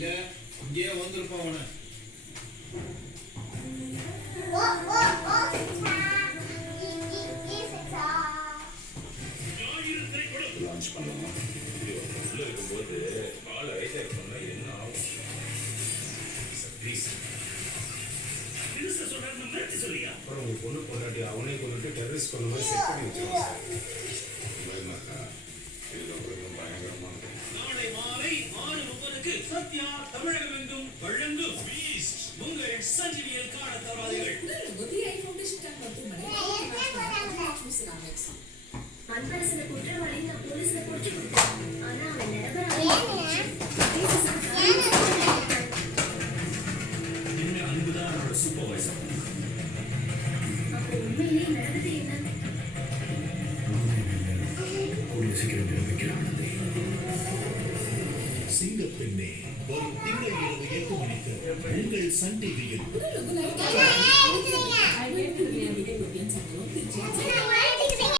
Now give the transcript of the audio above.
இங்கே வந்திருப்பான் அவனை. லான்ச் பண்ணலாமா? உள்ள இருக்கும்போது காலை ரைட்டா இருக்கணும்னா என்ன ஆகும்? ப்ளீஸ் அப்புறம் உங்க பொண்ணு பொண்டாட்டி அவனே கொண்டுட்டு டெரரிஸ்ட் பண்ண மாதிரி செட் பண்ணி வச்சிருவாங்க. இதுக்கப்புறம் பயங்கரமா இருக்கும். நாளை மாலை 6:30க்கு சத்யா தமிழகம் எங்கும் வழங்கும் பீஸ்ட் உங்கள் சஞ்சீவியில் காண தவறாதீர்கள். புதிய இன்ஃபர்மேஷன் டேக் மருத்துவமனை அன்பரசன குற்றவாளி நான் போலீஸ்ல புடிச்சு கொடுத்தேன். ஆனா அவன் என்ன அன்புதான் அவரோட சூப்பர்வைசர். அப்போ உண்மையிலேயே நடந்தது என்ன? கூடிய சீக்கிரம் நிரூபிக்கலாம். சிங்கப்பெண்ணே வரும் திங்கள் இரவு 8 மணிக்கு உங்கள் சன் டிவியில்.